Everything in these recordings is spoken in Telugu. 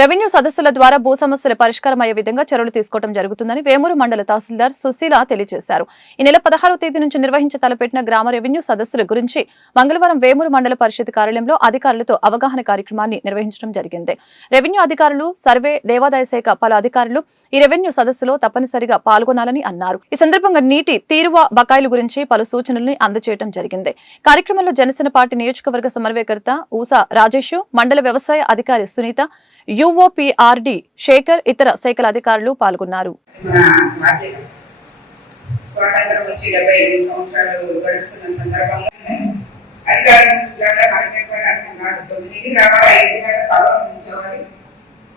రెవెన్యూ సదస్సుల ద్వారా భూ సమస్యల పరిష్కారం అయ్యే విధంగా చర్యలు తీసుకోవడం జరుగుతుందని వేమూరు మండల తహసీల్దార్ సుశీల తెలియజేశారు. ఈ నెల 16వ తేదీ నుంచి నిర్వహించ తలపెట్టిన గ్రామ రెవెన్యూ సదస్సుల గురించి మంగళవారం వేమూరు మండల పరిషత్ కార్యాలయంలో అధికారులతో అవగాహన కార్యక్రమాన్ని నిర్వహించడం జరిగింది. రెవెన్యూ అధికారులు, సర్వే, దేవాదాయ శాఖ పలు అధికారులు ఈ రెవెన్యూ సదస్సులో తప్పనిసరిగా పాల్గొనాలని అన్నారు. ఈ సందర్భంగా నీటి తీరువ బకాయిల గురించి పలు సూచనలను అందజేయడం జరిగింది. కార్యక్రమంలో జనసేన పార్టీ నియోజకవర్గ సమన్వయకర్త ఊసా రాజేష్, మండల వ్యవసాయ అధికారి సునీత, యుఓపిఆర్డి శేఖర్, ఇతర శాఖల అధికారులు పాల్గొన్నారు. స్వాతంత్రం వచ్చి 75 సంవత్సరాలు గడుస్తున్న సందర్భంగా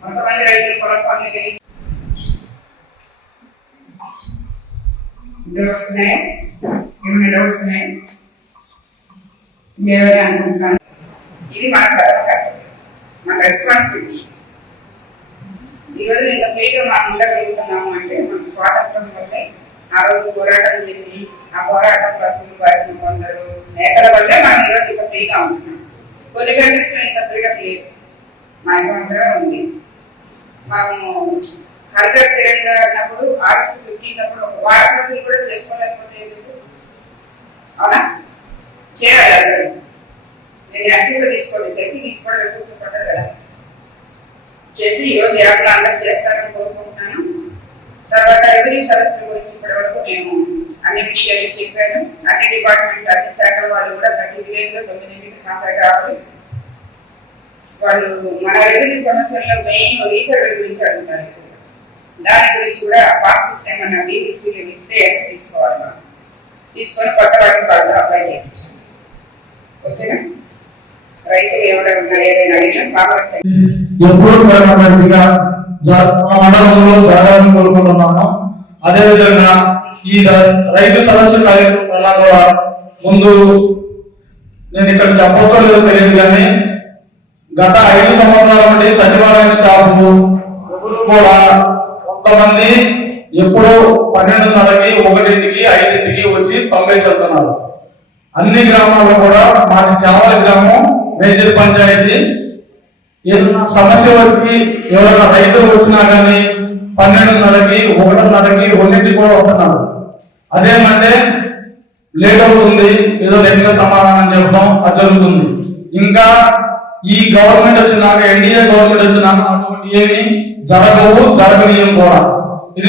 కొంతమంది రైతులు పొలం పనులు చేసి అనుకుంటున్నాను. ఇది మన మన రెస్పాన్సిబిలిటీ. ఈరోజు ఇంత ఫ్రీగా మనం ఉండగలుగుతున్నాము అంటే మన స్వాతంత్రం వల్లే. ఆ రోజు పోరాటం చేసి ఆ పోరాటం పశువులు కాసిన కొందరు నేతల వల్లే మనం ఈరోజు ఇంత ఫ్రీగా ఉంటున్నాం. కొన్ని కంట్రీస్ లో ఇంత ఫ్రీడమ్ లేదు, మన మాత్రమే ఉంది. మనము హర్ఘర్ తిరంగా అన్నప్పుడు ఆగస్టు 15 అప్పుడు ఒక వారం రోజులు కూడా చేసుకోలేకపోతే ఎందుకు? అవునా? చేయాలి. అందరూ నేను యాక్టివ్గా తీసుకోండి, సెల్ఫీ తీసుకోవడం ఎక్కువ ఇష్టపడ్డారు కదా, చేసి ఈరోజు యాప్లో అందరూ చేస్తారని కోరుకుంటున్నాను. తర్వాత రెవెన్యూ సదస్సుల గురించి ఇప్పటి వరకు నేను అన్ని విషయాలు చెప్పాను. అన్ని డిపార్ట్మెంట్, అన్ని శాఖల వాళ్ళు కూడా ప్రతి విలేజ్ లో 9 హాజరు కావాలి. వాళ్ళు మన రెవెన్యూ సమస్యల్లో మెయిన్ రీసర్వే గురించి అడుగుతారు. దాని గురించి కూడా పాస్బుక్స్ ఏమన్నా బీపీసీలు ఇస్తే తీసుకోవాలి. మనం తీసుకొని కొత్త వాటిని వాళ్ళు అప్లై చేయించాలి. ఓకేనా? రైతులు ఎవరైనా ఏదైనా అడిగినా సామర్థ్యం మండలంలో జరగాలని కోరుకుంటున్నాను. అదేవిధంగా ఈ రైతు సదస్సు కార్యక్రమం కూడా ముందు నేను ఇక్కడ చెప్పవచ్చో లేదో తెలియదు కానీ గత 5 సంవత్సరాల నుండి సచివాలయం స్టాఫ్ కూడా కొంతమంది ఎప్పుడో 12:30కి, 1ంటికి, 5ంటికి వచ్చి పంపేస్తున్నారు. అన్ని గ్రామాల్లో కూడా మాది చావలి గ్రామం, మేజర్ పంచాయతీ. ఏదైనా సమస్య వచ్చి ఎవరైనా రైతులు వచ్చినా కానీ 12:30కి, 1:30కి, 1ంటికి కూడా వస్తున్నారు. అదేమంటే లేట్ అవుతుంది, ఏదో లేట్గా సమాధానం చెప్పడం అది జరుగుతుంది. ఇంకా ఈ గవర్నమెంట్ వచ్చినాక, ఎన్డీఏ గవర్నమెంట్ వచ్చినాక అటువంటి ఏమి జరగవు, జరగనీయం కూడా.